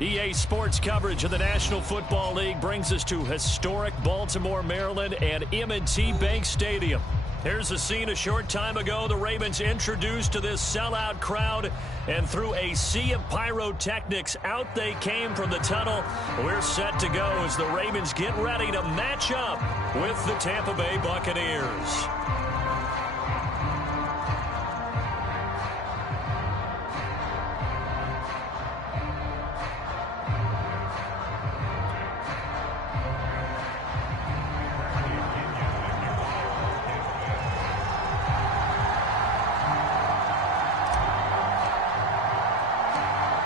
EA Sports coverage of the National Football League brings us to historic Baltimore, Maryland, and M&T Bank Stadium. Here's a scene a short time ago. The Ravens introduced to this sellout crowd, and through a sea of pyrotechnics, out they came from the tunnel. We're set to go as the Ravens get ready to match up with the Tampa Bay Buccaneers.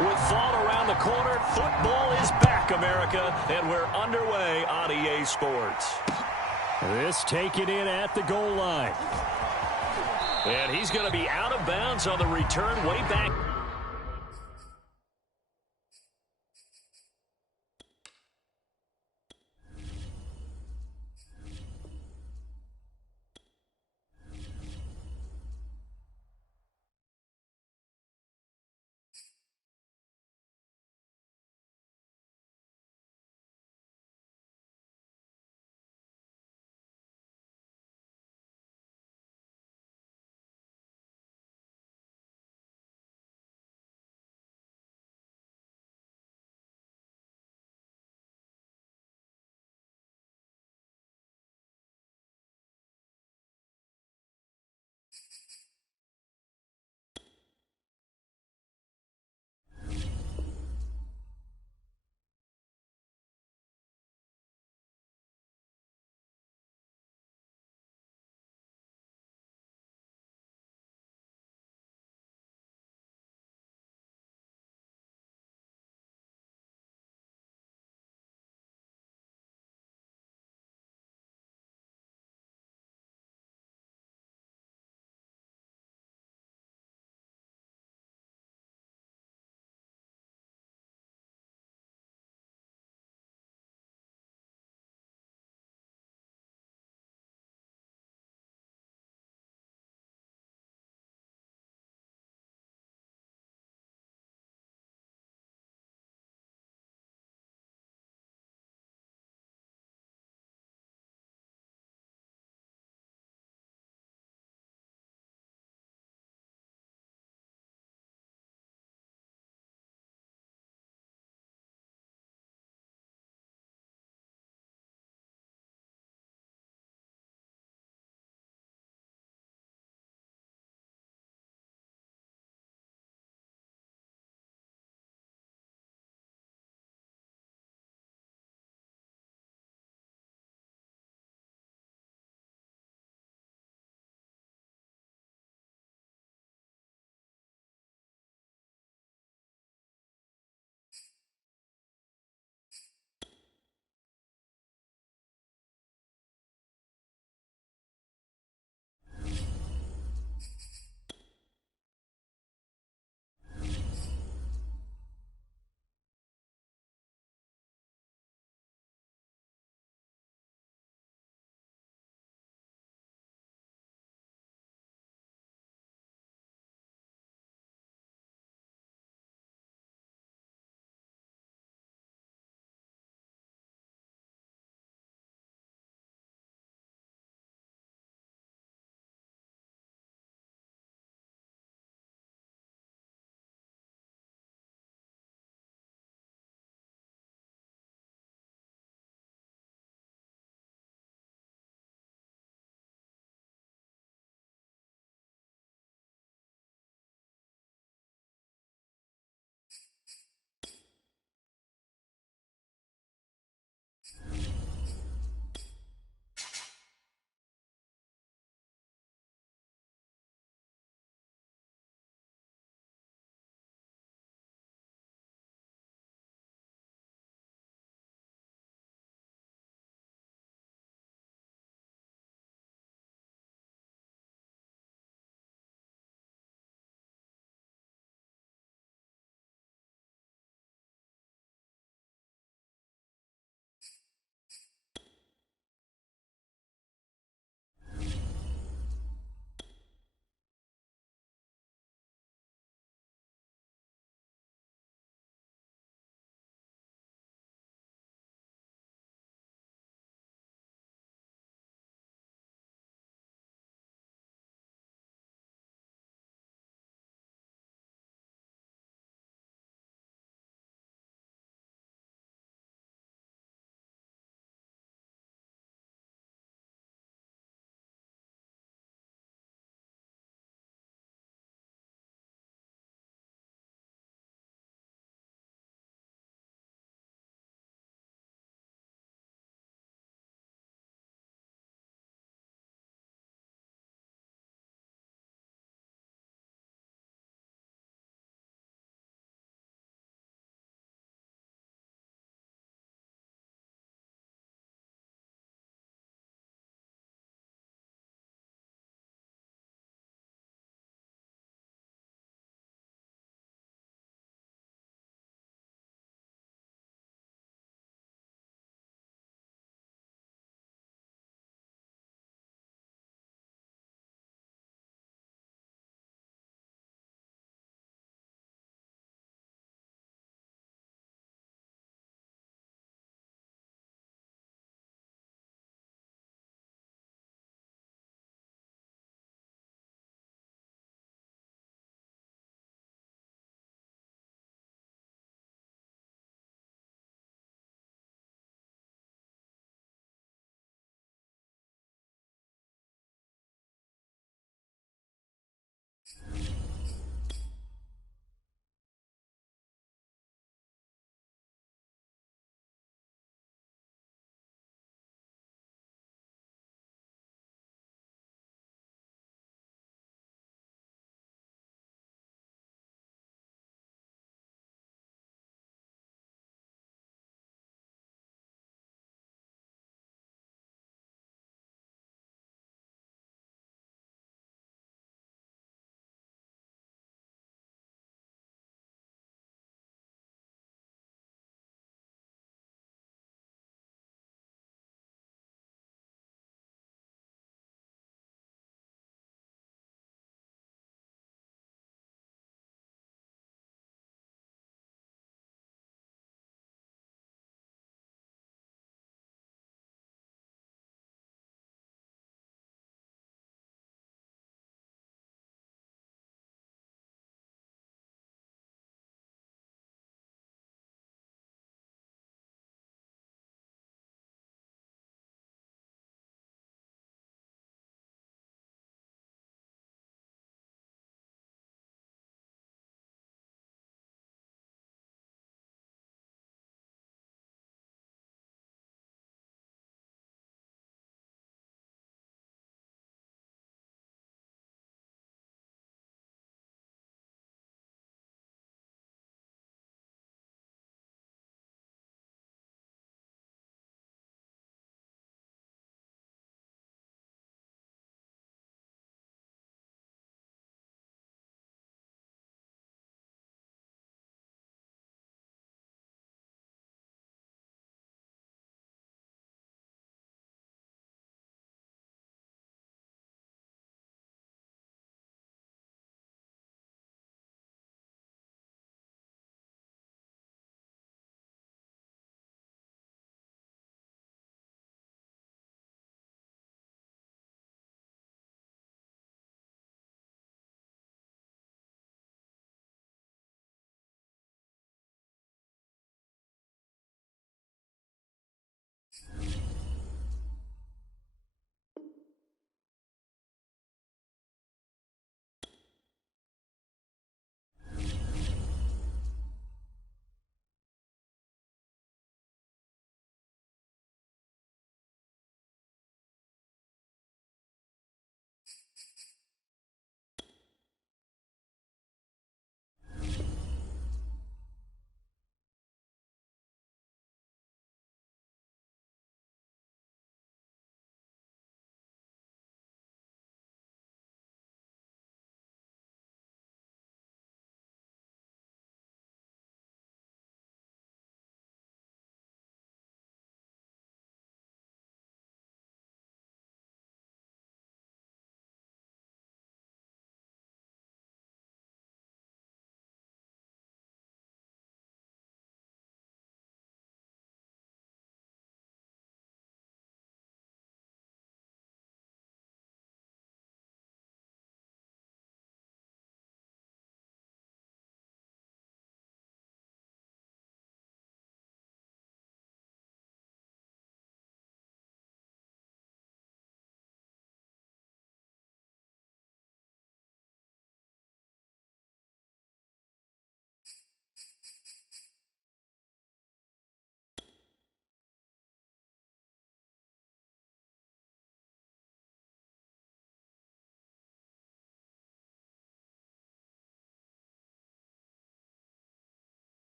With fall around the corner, football is back, America, and we're underway on EA Sports. This taken in at the goal line. And he's going to be out of bounds on the return way back.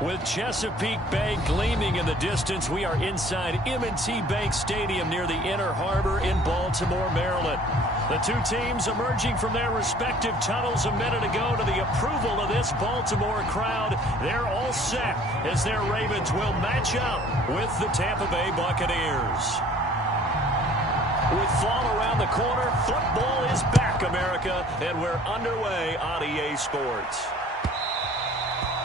With Chesapeake Bay gleaming in the distance, we are inside M&T Bank Stadium near the Inner Harbor in Baltimore, Maryland. The two teams emerging from their respective tunnels a minute ago to the approval of this Baltimore crowd. They're all set as their Ravens will match up with the Tampa Bay Buccaneers. With fall around the corner, football is back, America, and we're underway on EA Sports.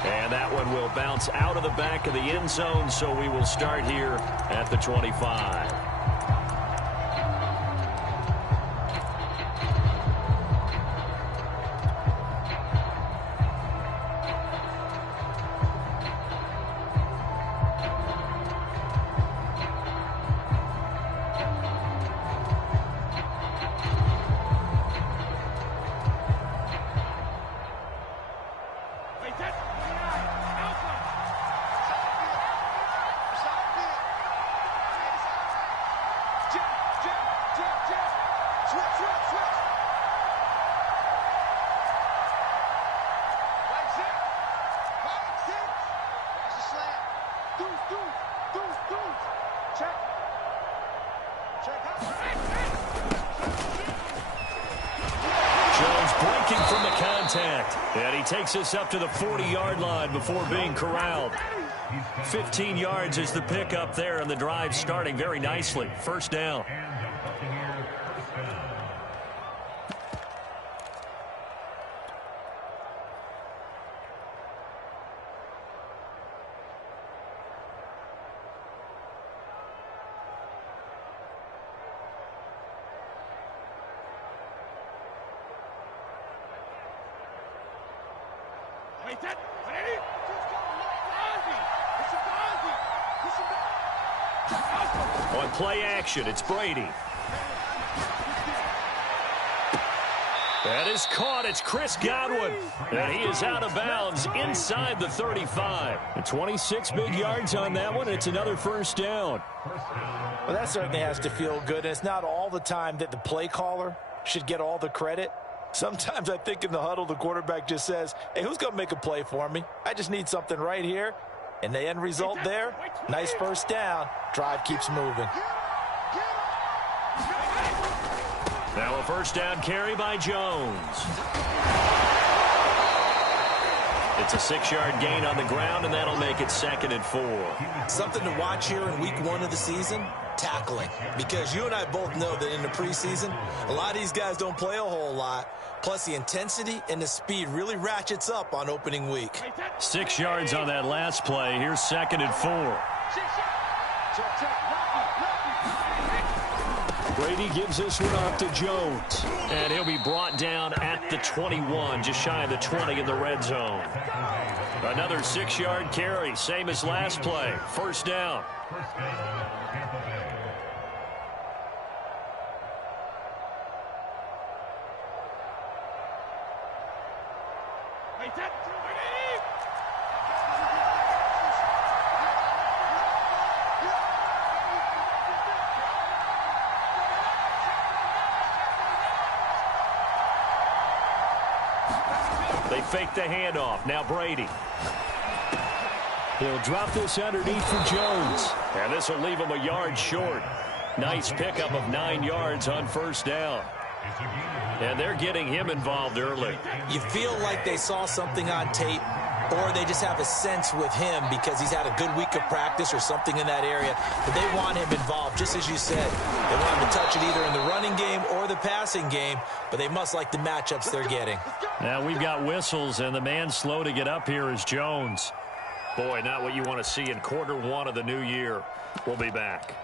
And that one will bounce out of the back of the end zone, so we will start here at the 25. From the contact, and he takes us up to the 40-yard line before being corralled. 15 yards is the pickup there, and the drive starting very nicely. First down. On play action, it's Brady. That is caught. It's Chris Godwin. And he is out of bounds inside the 35. And 26 big yards on that one. It's another first down. Well, that certainly has to feel good. And it's not all the time that the play caller should get all the credit. Sometimes I think in the huddle, the quarterback just says, hey, who's going to make a play for me? I just need something right here. And the end result there, nice first down. Drive keeps moving. Now a first down carry by Jones. It's a 6-yard gain on the ground, and that'll make it 2nd and 4. Something to watch here in week 1 of the season, tackling. Because you and I both know that in the preseason, a lot of these guys don't play a whole lot. Plus, the intensity and the speed really ratchets up on opening week. 6 yards on that last play. Here's 2nd and 4. Brady gives this one off to Jones. And he'll be brought down at the 21, just shy of the 20 in the red zone. Another 6-yard carry, same as last play. First down. They fake the handoff. Now Brady. He'll drop this underneath for Jones. And this will leave him a yard short. Nice pickup of 9 yards on first down. And they're getting him involved early. You feel like they saw something on tape, or they just have a sense with him because he's had a good week of practice or something in that area. But they want him involved, just as you said. They want him to touch it either in the running game or the passing game, but they must like the matchups they're getting. Now we've got whistles, and the man slow to get up here is Jones. Boy, not what you want to see in quarter 1 of the new year. We'll be back.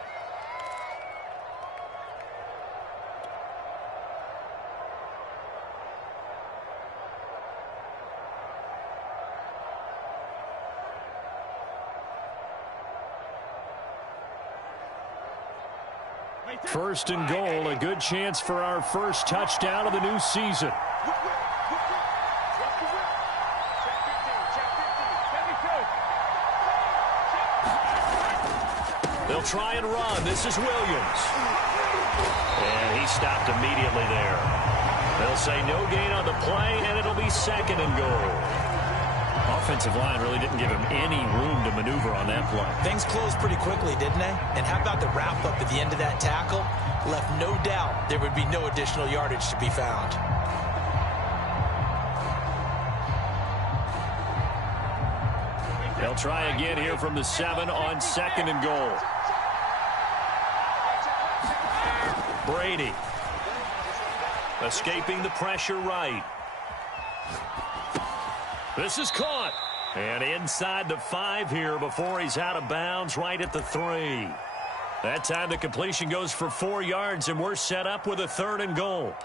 First and goal, a good chance for our first touchdown of the new season. They'll try and run. This is Williams. And he stopped immediately there. They'll say no gain on the play, and it'll be 2nd and goal. Offensive line really didn't give him any room to maneuver on that play. Things closed pretty quickly, didn't they? And how about the wrap-up at the end of that tackle? Left no doubt there would be no additional yardage to be found. They'll try again here from the 7 on 2nd and goal. Brady. Escaping the pressure right. This is caught. And inside the 5 here before he's out of bounds right at the 3. That time the completion goes for 4 yards, and we're set up with a 3rd and goal.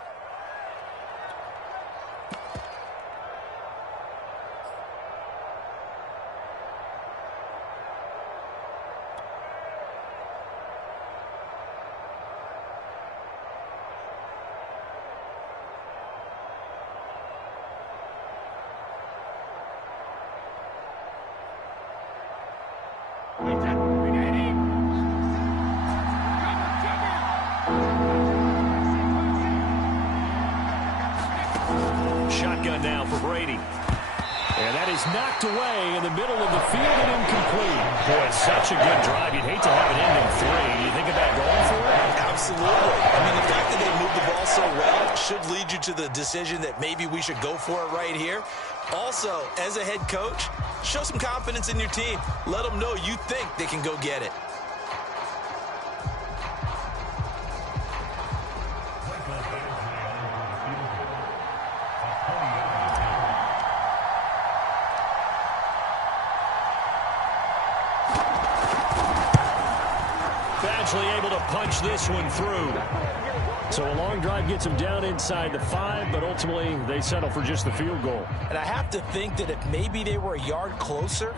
Shotgun now for Brady. And that is knocked away in the middle of the field and incomplete. Boy, such a good drive. You'd hate to have it end in 3. You think about going for it? Absolutely. I mean, the fact that they moved the ball so well should lead you to the decision that maybe we should go for it right here. Also, as a head coach, show some confidence in your team. Let them know you think they can go get it. Able to punch this one through. So a long drive gets them down inside the 5, but ultimately they settle for just the field goal. And I have to think that if maybe they were a yard closer,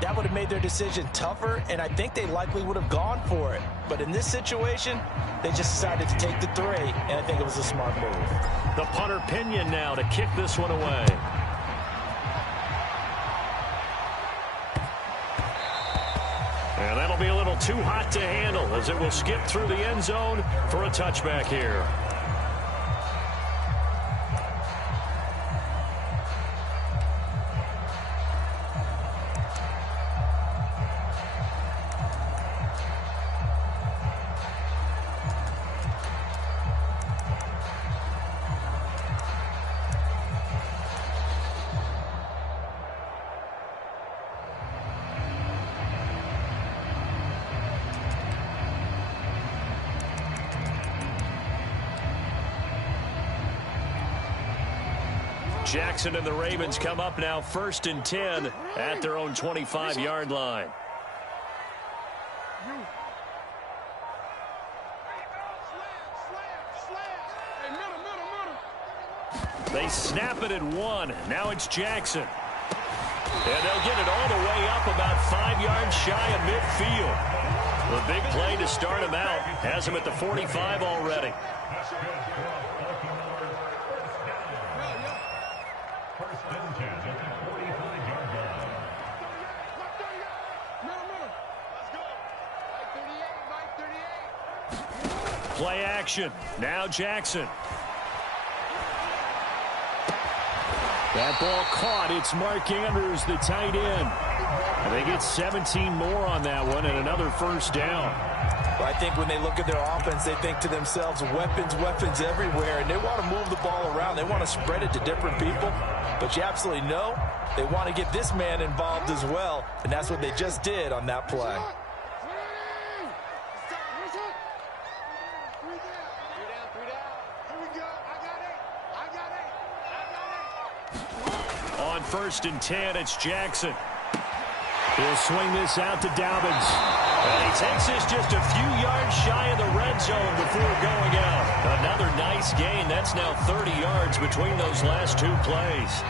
that would have made their decision tougher, and I think they likely would have gone for it. But in this situation, they just decided to take the 3, and I think it was a smart move. The punter Pinion now to kick this one away. And that'll be a little too hot to handle as it will skip through the end zone for a touchback here. Jackson and the Ravens come up now 1st and 10 at their own 25-yard line. They snap it at 1. Now it's Jackson. And they'll get it all the way up about 5 yards shy of midfield. The big play to start him out has him at the 45 already. Play action. Now Jackson. That ball caught. It's Mark Andrews, the tight end. And they get 17 more on that one and another 1st down. Well, I think when they look at their offense, they think to themselves, weapons, weapons everywhere, and they want to move the ball around. They want to spread it to different people. But you absolutely know they want to get this man involved as well, and that's what they just did on that play. On 1st and 10, it's Jackson. He'll swing this out to Dobbins. And he takes this just a few yards shy of the red zone before going out. Another nice gain. That's now 30 yards between those last 2 plays.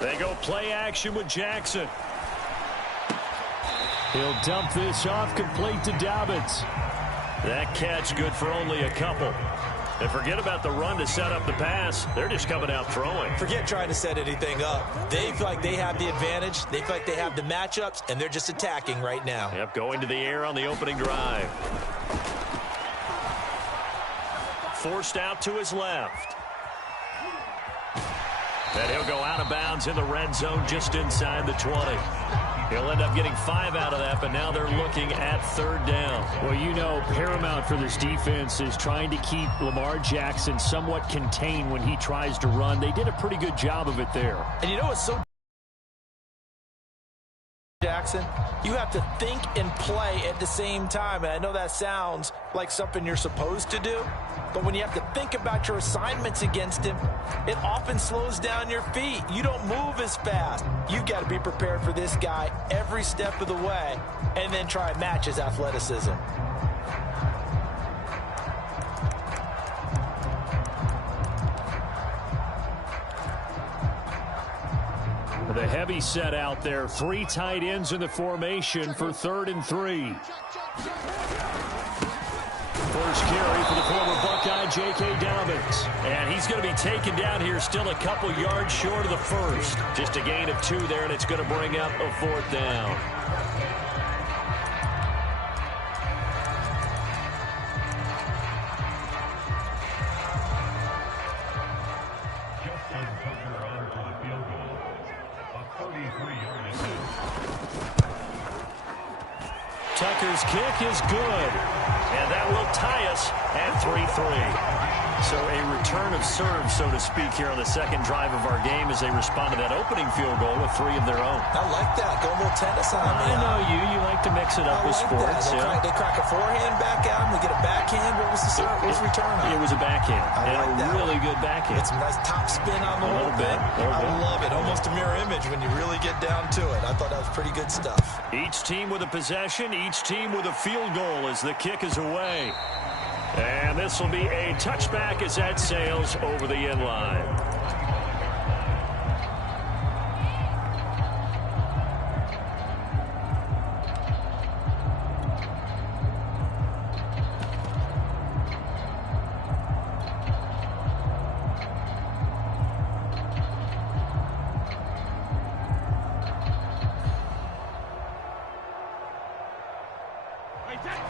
They go play action with Jackson. He'll dump this off complete to Dobbins. That catch good for only a couple. And forget about the run to set up the pass. They're just coming out throwing. Forget trying to set anything up. They feel like they have the advantage. They feel like they have the matchups, and they're just attacking right now. Yep, going to the air on the opening drive. Forced out to his left. And he'll go out of bounds in the red zone just inside the 20. He'll end up getting 5 out of that, but now they're looking at 3rd down. Well, you know, paramount for this defense is trying to keep Lamar Jackson somewhat contained when he tries to run. They did a pretty good job of it there. And you know what's so Jackson, you have to think and play at the same time. And I know that sounds like something you're supposed to do, but when you have to think about your assignments against him, it often slows down your feet. You don't move as fast. You've got to be prepared for this guy every step of the way and then try and match his athleticism. The heavy set out there. 3 tight ends in the formation for 3rd and 3. First carry for the former Buckeye, J.K. Dobbins. And he's going to be taken down here still a couple yards short of the first. Just a gain of 2 there, and it's going to bring up a 4th down. Tucker's kick is good, and that will tie us at 3-3. So a return of serve, so to speak, here on the second drive of our game as they respond to that opening field goal with 3 of their own. I like that. Go a little tennis on me. I know you like to mix it up with sports. They crack a forehand back out, and we get a backhand. What was the serve? What was the return on? It was a backhand, and like a really good backhand. It's a nice top spin on the whole thing. I love it. Almost a mirror image when you really get down to it. I thought that was pretty good stuff. Each team with a possession, each team with a field goal as the kick is away. And this will be a touchback as that sails over the end line.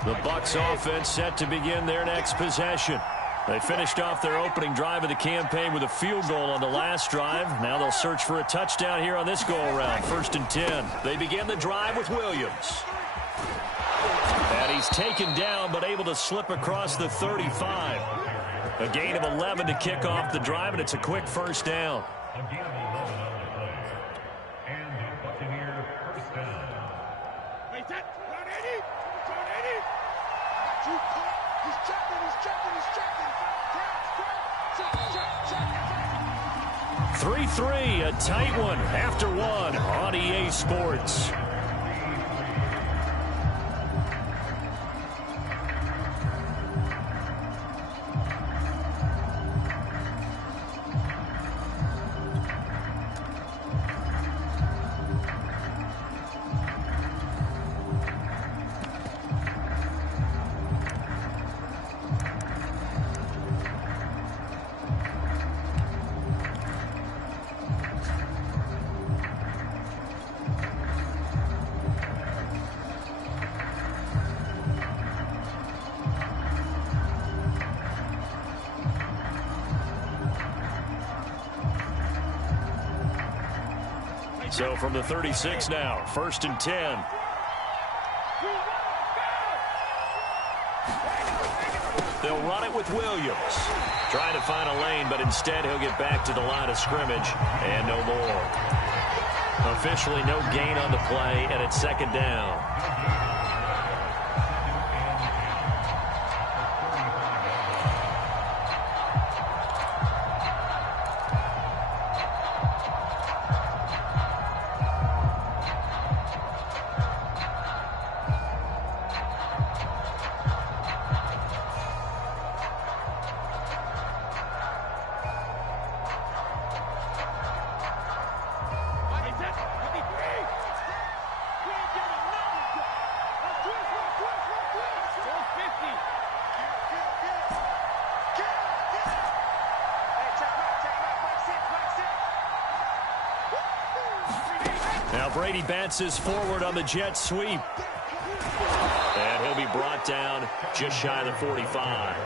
The Bucs offense set to begin their next possession. They finished off their opening drive of the campaign with a field goal on the last drive. Now they'll search for a touchdown here on this go-around. 1st and 10. They begin the drive with Williams. And he's taken down but able to slip across the 35. A gain of 11 to kick off the drive, and it's a quick 1st down. He's 3-3, a tight one after 1 on EA Sports. So from the 36 now, 1st and 10. They'll run it with Williams. Trying to find a lane, but instead he'll get back to the line of scrimmage and no more. Officially no gain on the play, and it's 2nd down. Now Brady bounces forward on the jet sweep. And he'll be brought down just shy of the 45.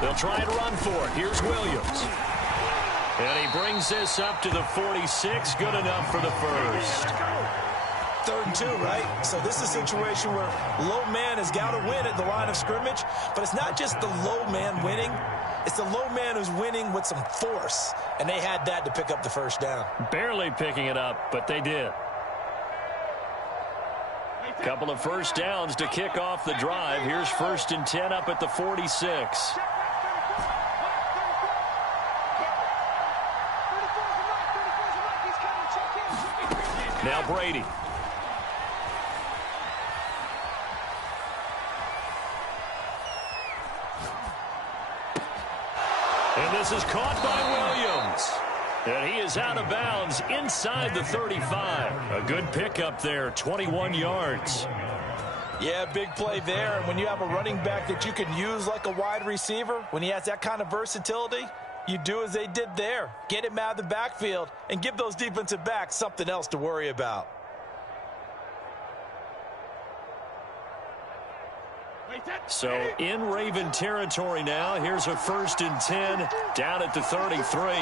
They'll try and run for it. Here's Williams. And he brings this up to the 46. Good enough for the first. 3rd and 2, right? So this is a situation where low man has got to win at the line of scrimmage, but it's not just the low man winning. It's the low man who's winning with some force, and they had that to pick up the first down. Barely picking it up, but they did. Couple of first downs to kick off the drive. Here's 1st and 10 up at the 46. Now Brady. And this is caught by Williams. And he is out of bounds inside the 35. A good pickup there, 21 yards. Yeah, big play there. And when you have a running back that you can use like a wide receiver, when he has that kind of versatility, you do as they did there. Get him out of the backfield and give those defensive backs something else to worry about. So in Raven territory now. Here's a 1st and 10 down at the 33.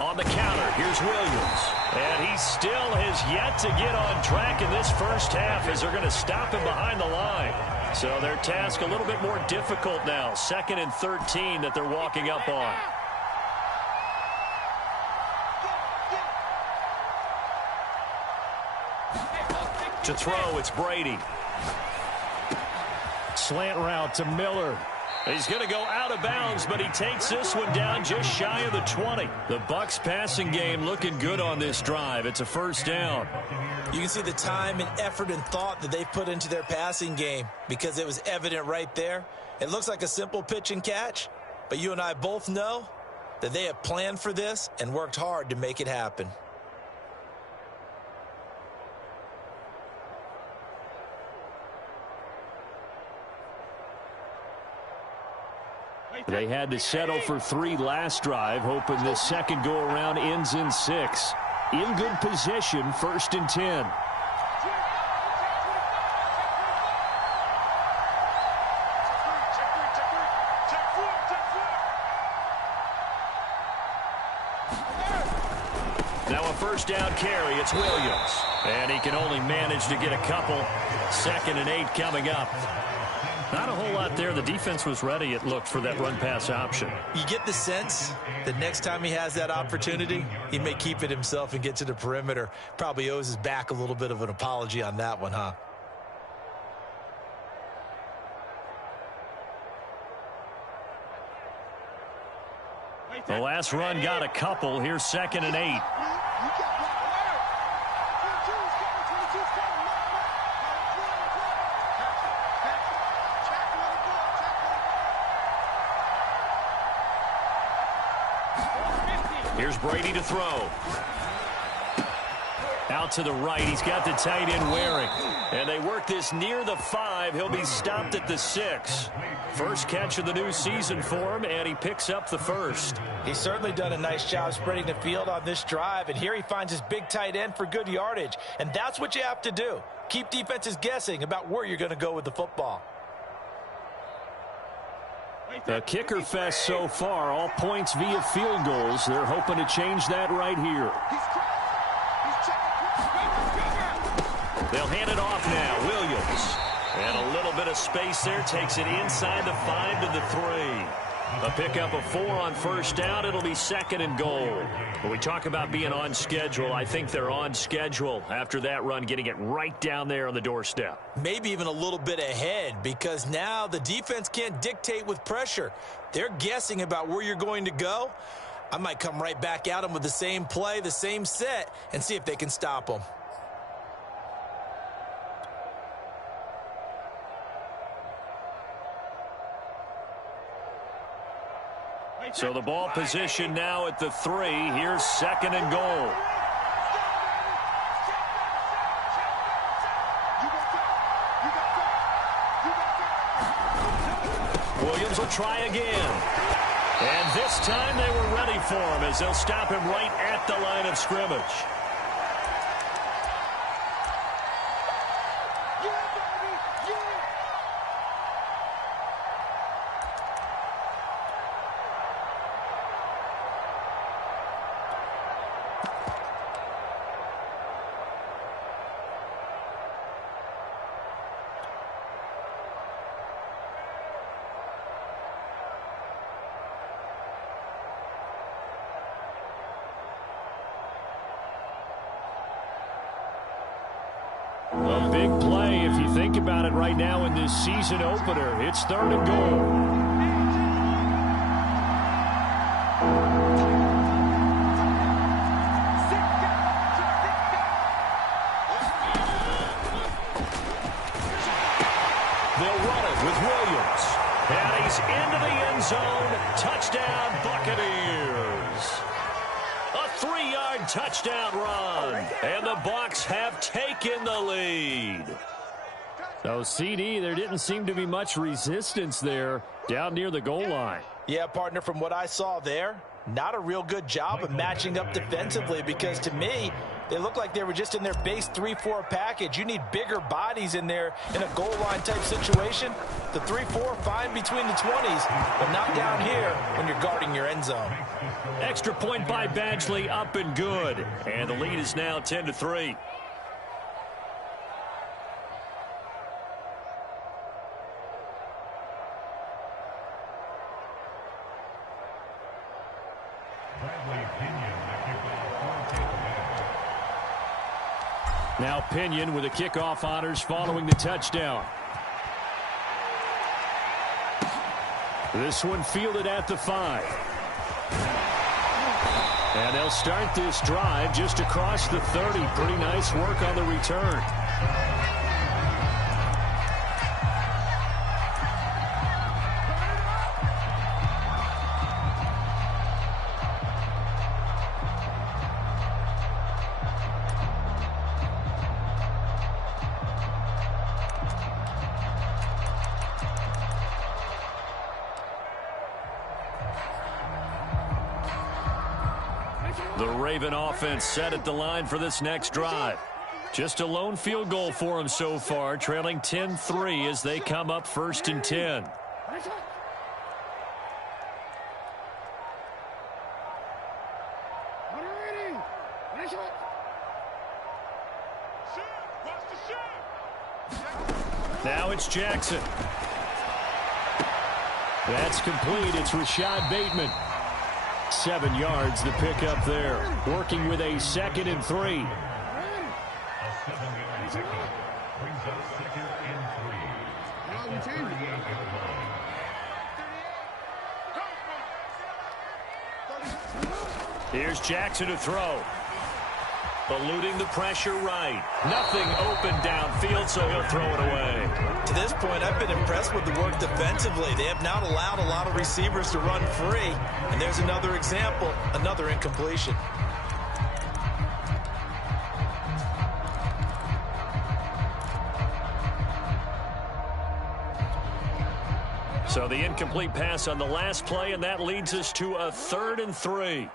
On the counter, here's Williams. And he still has yet to get on track in this first half as they're going to stop him behind the line. So their task a little bit more difficult now. 2nd and 13 that they're walking up on. To throw, it's Brady. Slant route to Miller. He's going to go out of bounds, but he takes this one down just shy of the 20. The Bucs passing game looking good on this drive. It's a first down. You can see the time and effort and thought that they've put into their passing game because it was evident right there. It looks like a simple pitch and catch, but you and I both know that they have planned for this and worked hard to make it happen. They had to settle for 3 last drive, hoping this second go-around ends in 6. In good position, 1st and 10. Now a first down carry, it's Williams. And he can only manage to get a couple. 2nd and 8 coming up. Not a whole lot there. The defense was ready, it looked, for that run-pass option. You get the sense that next time he has that opportunity, he may keep it himself and get to the perimeter. Probably owes his back a little bit of an apology on that one, huh? The last run got a couple. Here's 2nd and 8. Here's Brady to throw. Out to the right. He's got the tight end Waring. And they work this near the 5. He'll be stopped at the 6. First catch of the new season for him, and he picks up the first. He's certainly done a nice job spreading the field on this drive, and here he finds his big tight end for good yardage. And that's what you have to do. Keep defenses guessing about where you're going to go with the football. The kicker fest so far, all points via field goals. They're hoping to change that right here. They'll hand it off now. Williams. And a little bit of space there. Takes it inside the 5 to the 3. A pickup of 4 on first down. It'll be 2nd and goal. When we talk about being on schedule, I think they're on schedule after that run, getting it right down there on the doorstep. Maybe even a little bit ahead, because now the defense can't dictate with pressure. They're guessing about where you're going to go. I might come right back at them with the same play, the same set, and see if they can stop them. So the ball position now at the 3. Here's 2nd and goal. Williams will try again. And this time they were ready for him as they'll stop him right at the line of scrimmage. A big play if you think about it right now in this season opener. It's 3rd and goal. They'll run it with Williams. And he's into the end zone. Touchdown, Buccaneers. A 3-yard touchdown run. And the Bucs have taken the lead. So, CD, there didn't seem to be much resistance there down near the goal line. Yeah, partner, from what I saw there, not a real good job of matching up defensively because to me, they look like they were just in their base 3-4 package. You need bigger bodies in there in a goal line type situation. The 3-4 fine between the 20s, but not down here when you're guarding your end zone. Extra point by Badgley, up and good. And the lead is now 10-3. Now Pinion with the kickoff honors following the touchdown. This one fielded at the 5. And they'll start this drive just across the 30. Pretty nice work on the return. The Raven offense set at the line for this next drive. Just a lone field goal for them so far, trailing 10-3 as they come up 1st and 10. Now it's Jackson. That's complete. It's Rashad Bateman. 7 yards the pickup there. Working with a 2nd and 3. Here's Jackson to throw. Eluding the pressure right. Nothing open downfield, so he'll throw it away. To this point, I've been impressed with the work defensively. They have not allowed a lot of receivers to run free. And there's another example, another incompletion. So the incomplete pass on the last play, and that leads us to a 3rd and 3.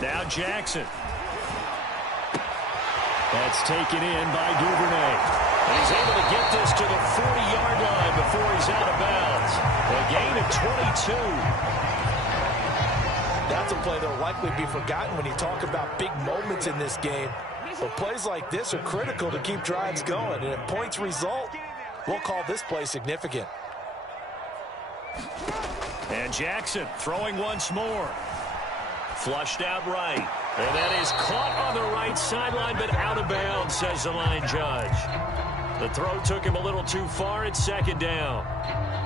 Now Jackson. That's taken in by Duvernay. And he's able to get this to the 40-yard line before he's out of bounds. A gain of 22. That's a play that will likely be forgotten when you talk about big moments in this game. But plays like this are critical to keep drives going. And if points result, we'll call this play significant. And Jackson throwing once more. Flushed out right. And that is caught on the right sideline, but out of bounds, says the line judge. The throw took him a little too far. It's second down.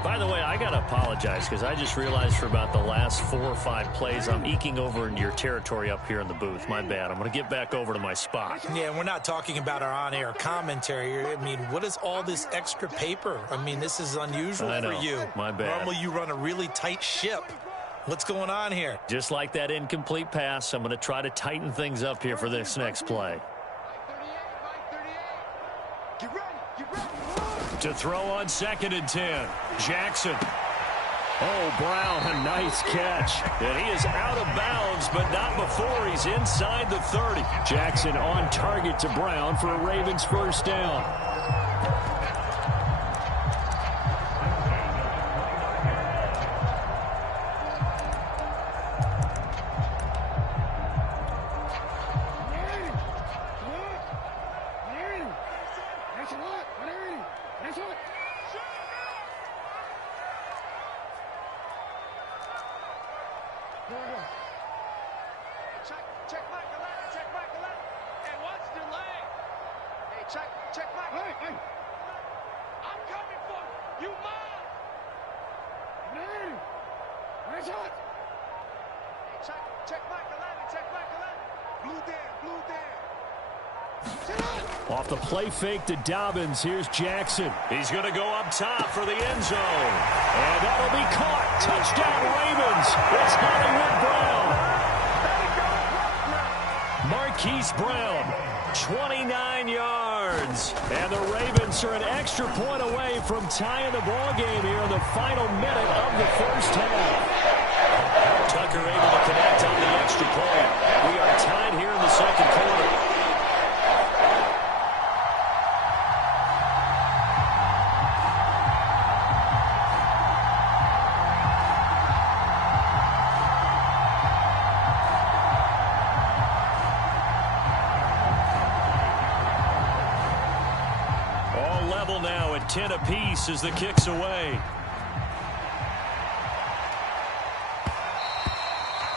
By the way, I got to apologize because I just realized for about the last 4 or 5 plays, I'm eking over into your territory up here in the booth. My bad. I'm going to get back over to my spot. Yeah, we're not talking about our on-air commentary. I mean, what is all this extra paper? I mean, this is unusual for you. My bad. Normally you run a really tight ship. What's going on here? Just like that incomplete pass, I'm going to try to tighten things up here for this next play. To throw on 2nd and 10. Jackson. Oh, Brown, a nice catch. And he is out of bounds, but not before he's inside the 30. Jackson on target to Brown for a Ravens first down. Off the play fake to Dobbins, here's Jackson. He's going to go up top for the end zone. And that'll be caught. Touchdown Ravens. It's Hollywood Brown. Marquise Brown, 29 yards. And the Ravens are an extra point away from tying the ball game here in the final minute of the first half. Tucker able to connect on the extra point. We are tied here in the second quarter. Now at 10 apiece as the kick's away.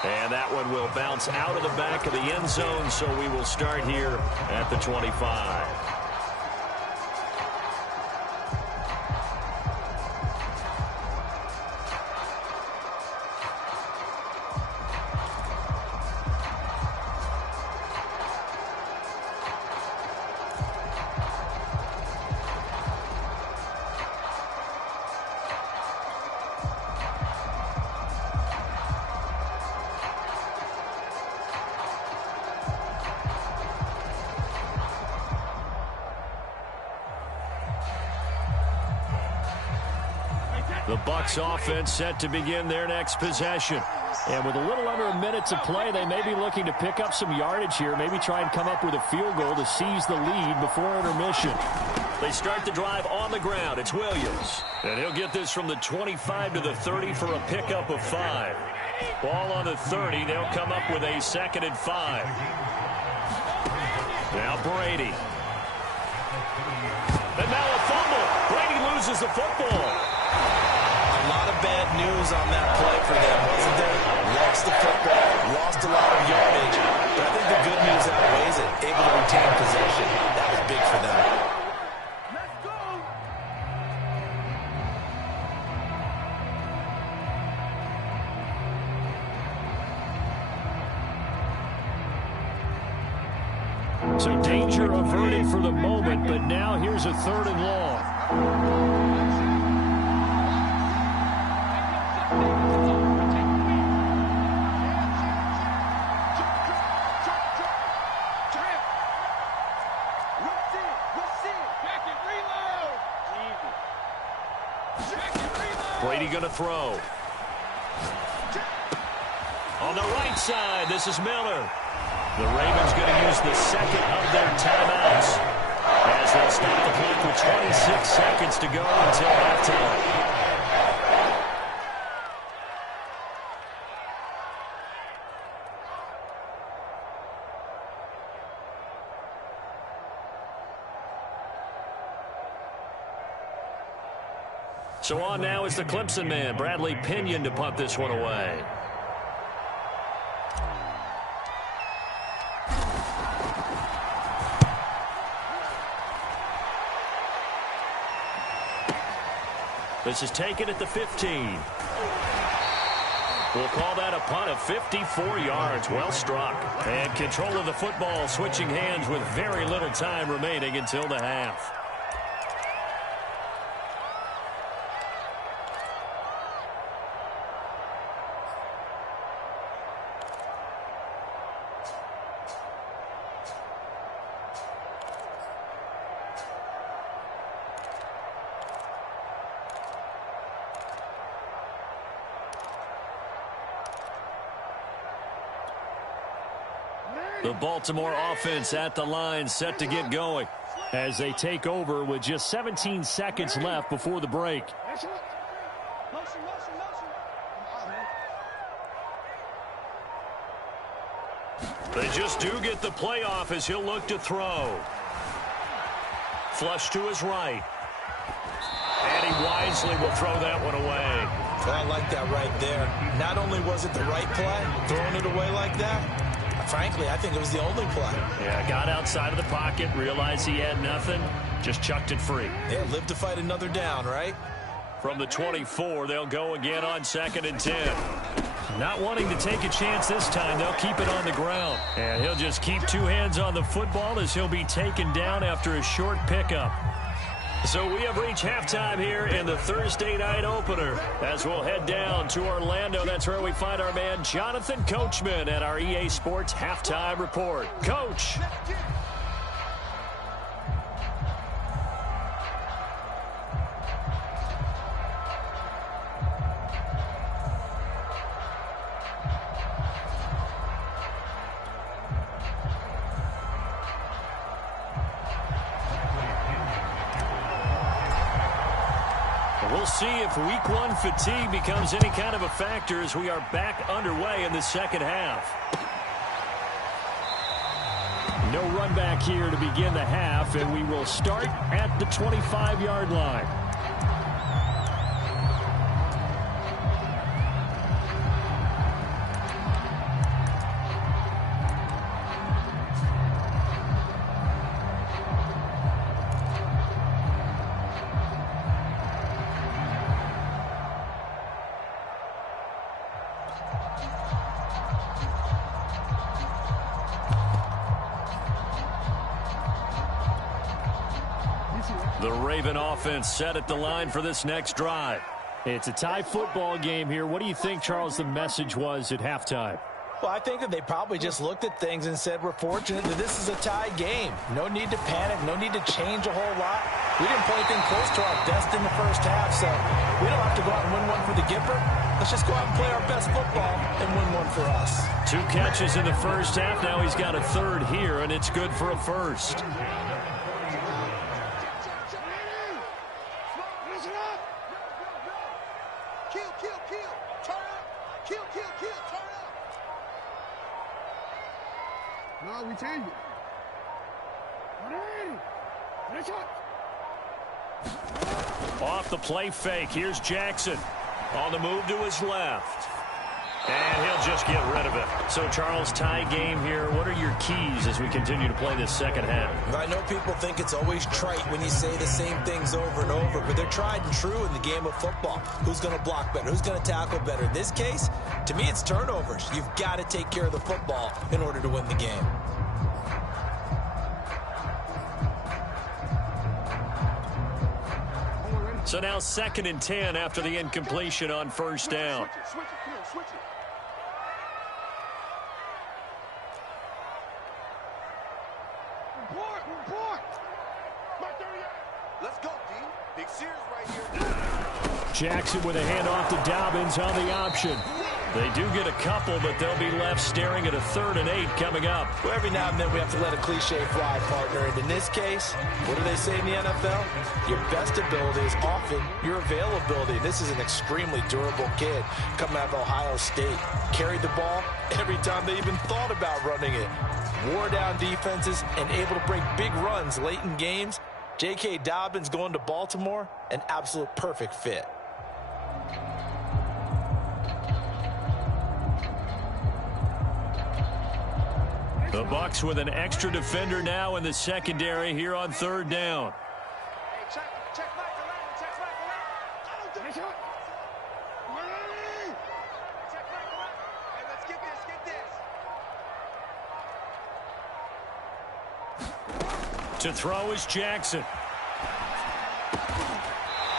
And that one will bounce out of the back of the end zone, so we will start here at the 25. The Bucs offense set to begin their next possession. And with a little under a minute to play, they may be looking to pick up some yardage here, maybe try and come up with a field goal to seize the lead before intermission. They start the drive on the ground. It's Williams. And he'll get this from the 25 to the 30 for a pickup of 5. Ball on the 30. They'll come up with a 2nd and 5. Now Brady. And now a fumble. Brady loses the football. A lot of bad news on that play for them, wasn't there? Lost the football, lost a lot of yardage, but I think the good news outweighs it. Able to retain possession. That was big for them. Let's go! So danger averted for the moment, but now here's a 3rd and long. Brady going to throw. On the right side, this is Miller. The Ravens going to use the 2nd of their timeouts as they'll stop the clock with 26 seconds to go until halftime. So on now is the Clemson man, Bradley Pinion, to punt this one away. This is taken at the 15. We'll call that a punt of 54 yards. Well struck. And control of the football switching hands with very little time remaining until the half. The Baltimore offense at the line, set to get going as they take over with just 17 seconds left before the break. They just do get the playoff as he'll look to throw. Flush to his right. And he wisely will throw that one away. Well, I like that right there. Not only was it the right play, throwing it away like that, frankly, I think it was the only play. Yeah, got outside of the pocket, realized he had nothing, just chucked it free. Yeah, live to fight another down, right? From the 24, they'll go again on 2nd and 10. Not wanting to take a chance this time, they'll keep it on the ground. And he'll just keep two hands on the football as he'll be taken down after a short pickup. So we have reached halftime here in the Thursday night opener. As we'll head down to Orlando, that's where we find our man Jonathan Coachman at our EA Sports Halftime Report. Coach. We'll see if week one fatigue becomes any kind of a factor as we are back underway in the second half. No run back here to begin the half, and we will start at the 25-yard line. The Raven offense set at the line for this next drive. It's a tie football game here. What do you think, Charles, the message was at halftime? Well, I think that they probably just looked at things and said, we're fortunate that this is a tie game. No need to panic. No need to change a whole lot. We didn't play anything close to our best in the first half, so we don't have to go out and win one for the Gipper. Let's just go out and play our best football and win one for us. 2 catches in the first half. Now he's got a third here, and it's good for a first. No, we change it. Off the play fake. Here's Jackson. On the move to his left. And he'll just get rid of it. So, Charles, tie game here. What are your keys as we continue to play this second half? I know people think it's always trite when you say the same things over and over, but they're tried and true in the game of football. Who's going to block better? Who's going to tackle better? In this case, to me, it's turnovers. You've got to take care of the football in order to win the game. So now 2nd and 10 after the incompletion on first down. Switch it, come on, switch it. Report. Mark 38. Let's go, D. Big Sears right here. Jackson with a handoff to Dobbins on the option. They do get a couple, but they'll be left staring at a 3rd and 8 coming up. Well, every now and then we have to let a cliche fly, partner. And in this case, what do they say in the NFL? Your best ability is often your availability. This is an extremely durable kid coming out of Ohio State. Carried the ball every time they even thought about running it. Wore down defenses and able to break big runs late in games. J.K. Dobbins going to Baltimore, an absolute perfect fit. The Bucs with an extra defender now in the secondary here on 3rd down. Hey, check Michael out. To throw is Jackson.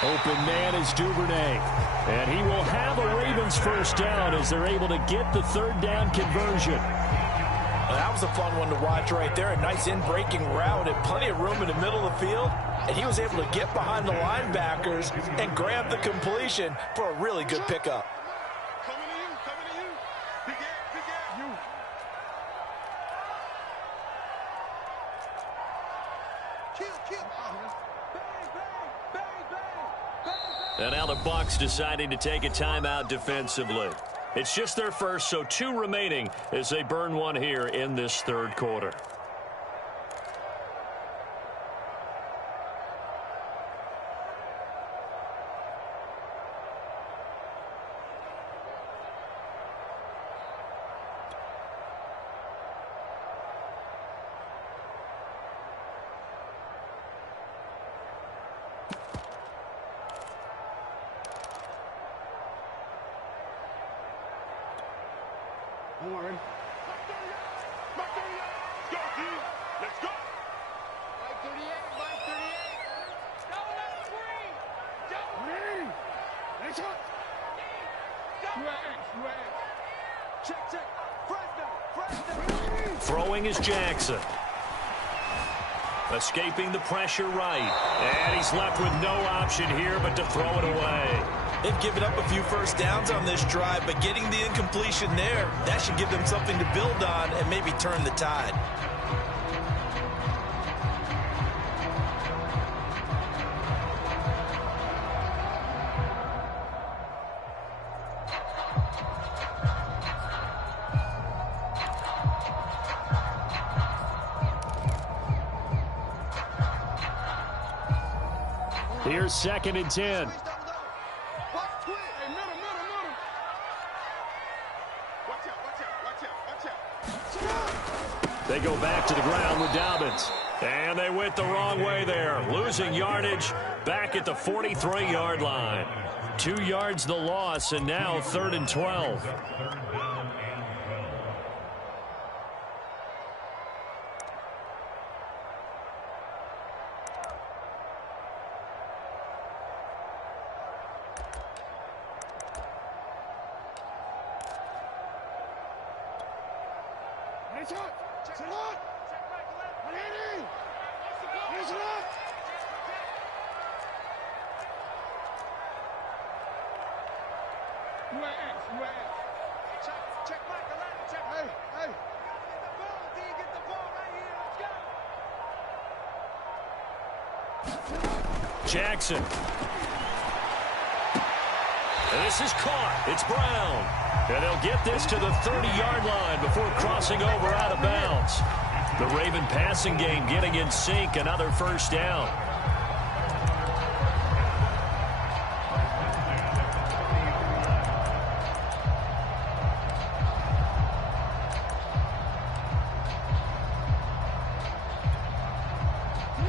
Open man is Duvernay. And he will have a Ravens first down as they're able to get the third down conversion. Well, that was a fun one to watch right there. A nice in-breaking route and plenty of room in the middle of the field. And he was able to get behind the linebackers and grab the completion for a really good pickup. Coming to you. Big air, you. Kill. And now the Bucs deciding to take a timeout defensively. It's just their first, so 2 remaining as they burn one here in this third quarter. Warren. Go, D. Let's go. Mike 38. Go, number 3. Let's go. Check. Fresno. Throwing is Jackson. Escaping the pressure right. And he's left with no option here but to throw it away. They've given up a few first downs on this drive, but getting the incompletion there, that should give them something to build on and maybe turn the tide. Here's 2nd and 10. They go back to the ground with Dobbins. And they went the wrong way there. Losing yardage back at the 43-yard line. 2 yards the loss, and now 3rd and 12. Jackson. And this is caught. It's Brown. And they'll get this to the 30-yard line before crossing over out of bounds. The Raven passing game getting in sync. Another first down.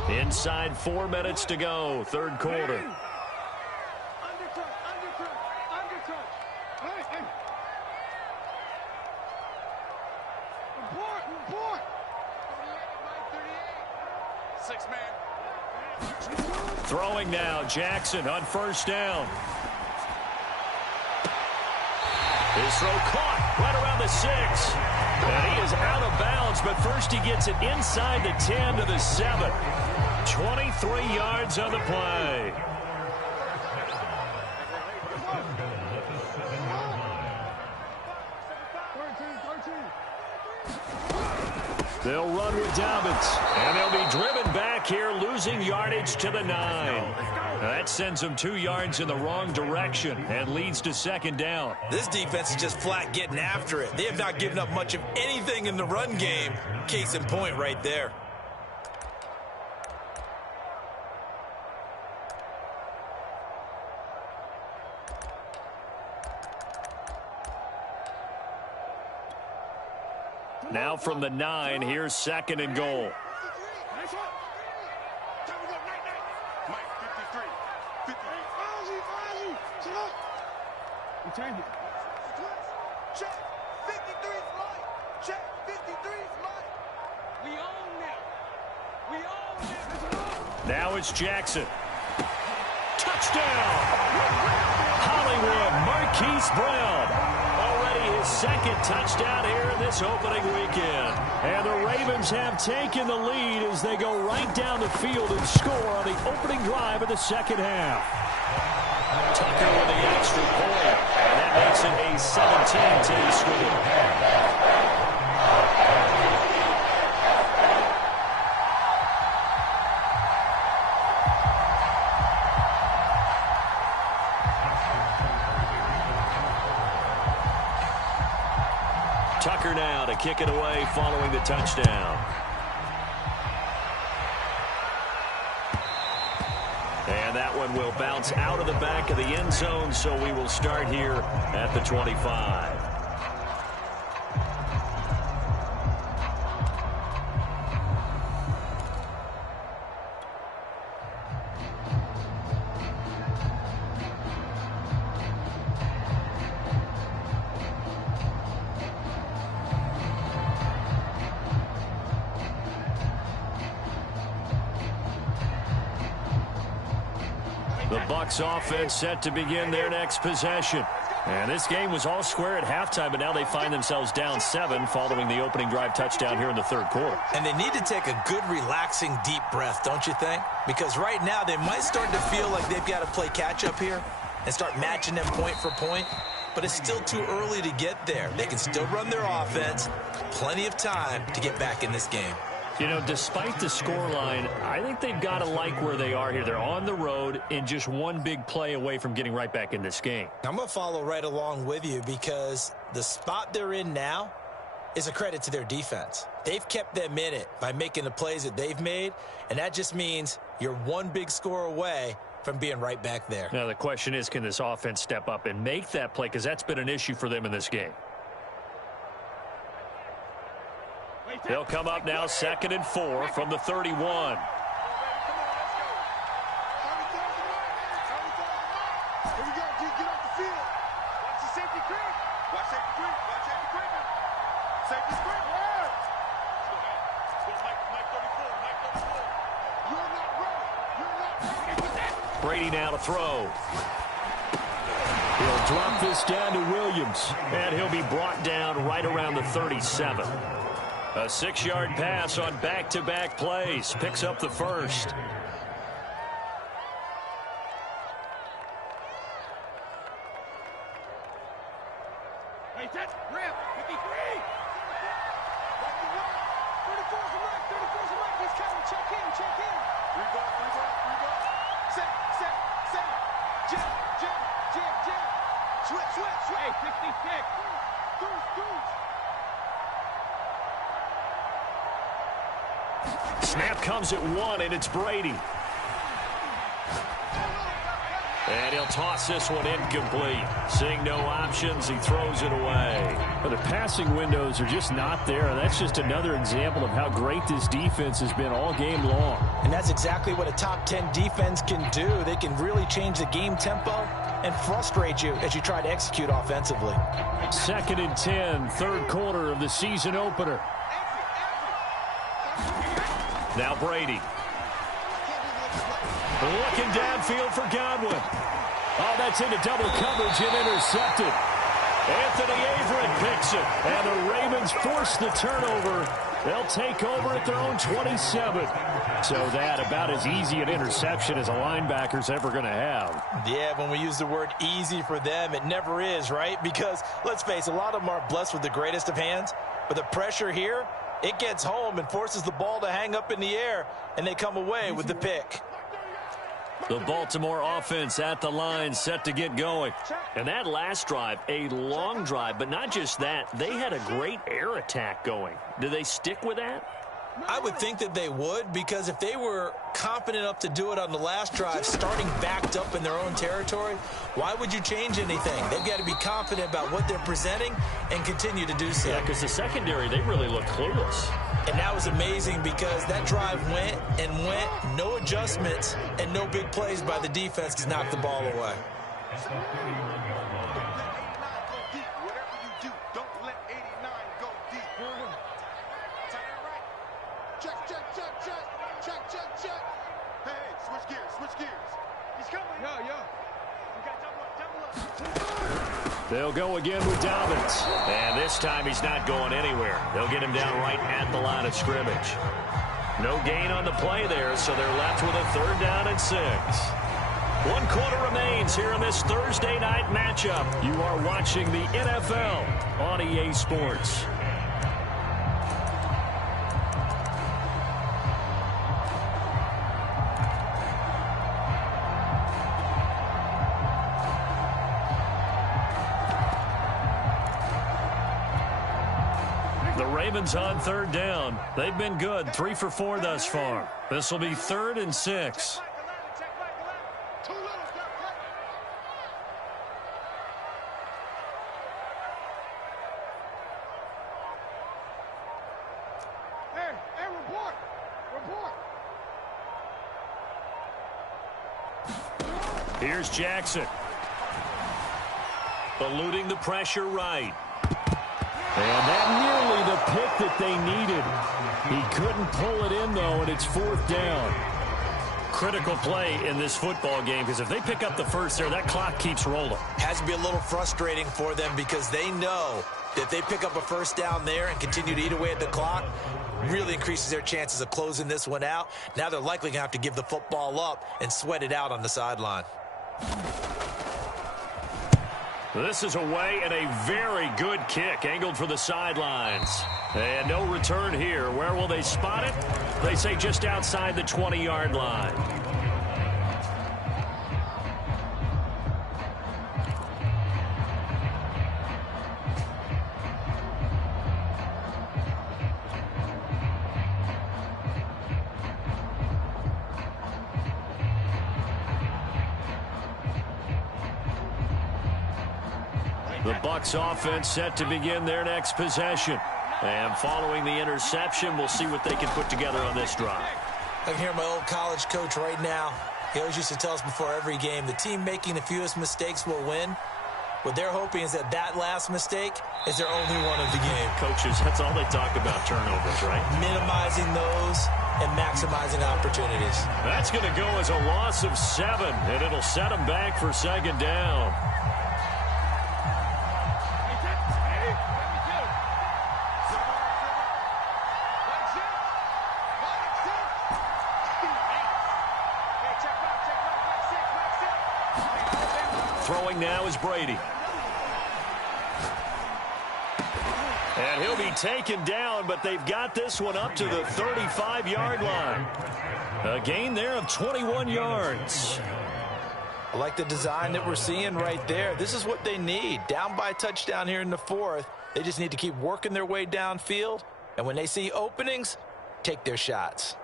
Inside 4 minutes to go, third quarter. Undercut. Report. 38. 6-man. Throwing now, Jackson on first down. His throw caught right around the 6. And he is out of bounds, but first he gets it inside the 10 to the 7. 23 yards on the play. They'll run with Dobbins, and they'll be driven back here, losing yardage to the 9. Now that sends them 2 yards in the wrong direction and leads to second down. This defense is just flat getting after it. They have not given up much of anything in the run game. Case in point right there. Now from the 9, here's 2nd and goal. Mike 53. Change it. Check. 53's mine. Check. 53's mine. We own them. We own them. Now it's Jackson. Touchdown! Hollywood Marquise Brown. Already his second touchdown here in this opening weekend. And the Ravens have taken the lead as they go right down the field and score on the opening drive of the second half. Tucker with the extra point, and that makes it a 17-10 score. Tucker now to kick it away following the touchdown. And that one will bounce out of the back of the end zone, so we will start here at the 25. The Bucs offense set to begin their next possession. And this game was all square at halftime, but now they find themselves down 7 following the opening drive touchdown here in the third quarter. And they need to take a good, relaxing, deep breath, don't you think? Because right now they might start to feel like they've got to play catch-up here and start matching them point for point. But it's still too early to get there. They can still run their offense. Plenty of time to get back in this game. You know, despite the scoreline, I think they've got to like where they are here. They're on the road and just one big play away from getting right back in this game. I'm going to follow right along with you because the spot they're in now is a credit to their defense. They've kept them in it by making the plays that they've made, and that just means you're one big score away from being right back there. Now, the question is, can this offense step up and make that play? Because that's been an issue for them in this game. They'll come up now 2nd and 4 from the 31. Brady now to throw. He'll drop this down to Williams, and he'll be brought down right around the 37. A 6-yard pass on back-to-back plays. Picks up the first. Hey, set, grab, 53. 34's a mark, 34's a mark. He's coming, check in. Rebound. Set. Jam. Switch. Hey, 66. Deuce. Snap comes at 1, and it's Brady. And he'll toss this one incomplete. Seeing no options, he throws it away. But the passing windows are just not there. And that's just another example of how great this defense has been all game long. And that's exactly what a top 10 defense can do. They can really change the game tempo and frustrate you as you try to execute offensively. 2nd and 10, third quarter of the season opener. Now Brady. Looking downfield for Godwin. Oh, that's into double coverage and intercepted. Anthony Averett picks it. And the Ravens force the turnover. They'll take over at their own 27. So that about as easy an interception as a linebacker's ever going to have. Yeah, when we use the word easy for them, it never is, right? Because, let's face it, a lot of them aren't blessed with the greatest of hands. But the pressure here, it gets home and forces the ball to hang up in the air, and they come away with the pick. The Baltimore offense at the line, set to get going. And that last drive, a long drive, but not just that. They had a great air attack going. Do they stick with that? I would think that they would, because if they were confident enough to do it on the last drive, starting backed up in their own territory, why would you change anything? They've got to be confident about what they're presenting and continue to do so. Yeah, because the secondary, they really look clueless. And that was amazing because that drive went and went, no adjustments and no big plays by the defense to knock the ball away. Whatever you do, don't let 89 go deep. Turn it right. Check, check, check, check. Check, check, check. Hey, switch gears, switch gears. He's coming. Yo, yo. We got double up, double up. They'll go again with Dobbins. And this time he's not going anywhere. They'll get him down right at the line of scrimmage. No gain on the play there, so they're left with a 3rd down and 6. 1 quarter remains here in this Thursday night matchup. You are watching the NFL on EA Sports. The Ravens on 3rd down. They've been good, 3 for 4 thus far. This will be 3rd and 6. Here's Jackson. Eluding the pressure right. And that nearly the pick that they needed. He couldn't pull it in, though, and it's 4th down. Critical play in this football game, because if they pick up the first there, that clock keeps rolling. Has to be a little frustrating for them because they know that if they pick up a 1st down there and continue to eat away at the clock, really increases their chances of closing this one out. Now they're likely going to have to give the football up and sweat it out on the sideline. This is away and a very good kick angled for the sidelines. And no return here. Where will they spot it? They say just outside the 20-yard line. The Bucs offense set to begin their next possession. And following the interception, we'll see what they can put together on this drive. I can hear my old college coach right now. He always used to tell us before every game, the team making the fewest mistakes will win. What they're hoping is that that last mistake is their only one of the game. Coaches, that's all they talk about, turnovers, right? Minimizing those and maximizing opportunities. That's going to go as a loss of 7, and it'll set them back for 2nd down. Throwing now is Brady. And he'll be taken down, but they've got this one up to the 35-yard line. A gain there of 21 yards. I like the design that we're seeing right there. This is what they need. Down by a touchdown here in the 4th. They just need to keep working their way downfield. And when they see openings, take their shots.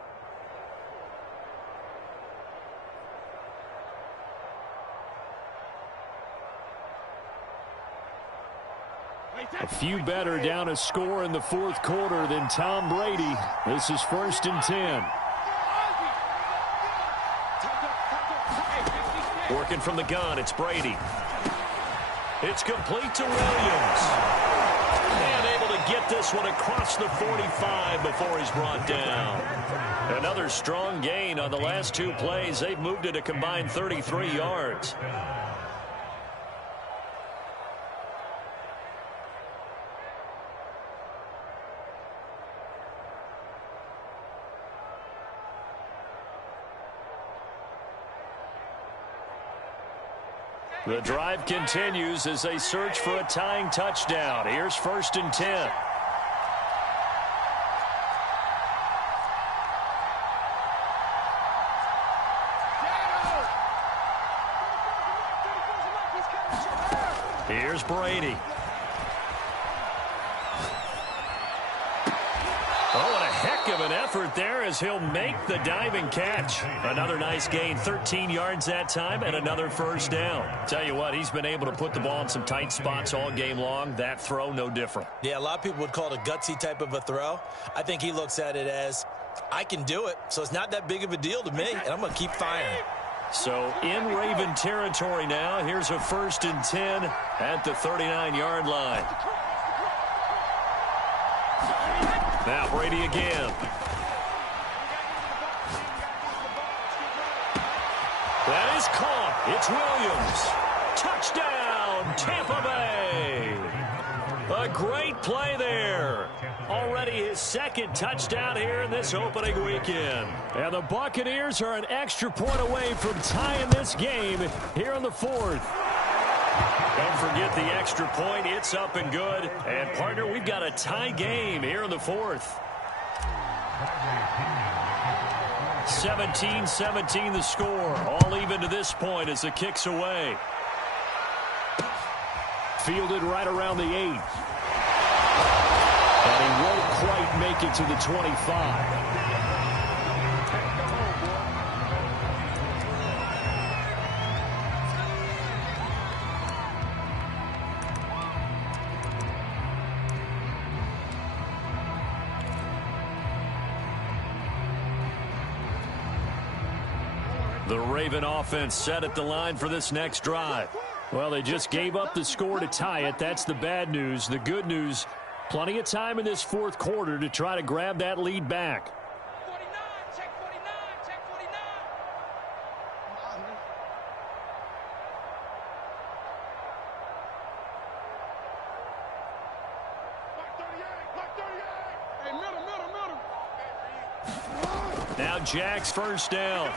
A few better down a score in the 4th quarter than Tom Brady. This is 1st and 10. Working from the gun, it's Brady. It's complete to Williams. And able to get this one across the 45 before he's brought down. Another strong gain on the last 2 plays. They've moved it a combined 33 yards. The drive continues as they search for a tying touchdown. Here's 1st and 10. Here's Brady. Oh, and a heck of an effort there as he'll make the diving catch. Another nice gain, 13 yards that time, and another 1st down. Tell you what, he's been able to put the ball in some tight spots all game long. That throw, no different. Yeah, a lot of people would call it a gutsy type of a throw. I think he looks at it as, I can do it, so it's not that big of a deal to me, and I'm going to keep firing. So in Raven territory now. Here's a 1st and 10 at the 39-yard line. Now Brady again. That is caught. It's Williams. Touchdown, Tampa Bay. A great play there. Already his 2nd touchdown here in this opening weekend. And the Buccaneers are an extra point away from tying this game here in the 4th. Don't forget the extra point. It's up and good. And, partner, we've got a tie game here in the 4th. 17-17 the score. All even to this point as the kick's away. Fielded right around the 8. And he won't quite make it to the 25. The Raven offense set at the line for this next drive. Well, they just gave up the score to tie it. That's the bad news. The good news, plenty of time in this 4th quarter to try to grab that lead back. 49, check 49, check 49. Block 38. Hey, middle. Now Jack's 1st down.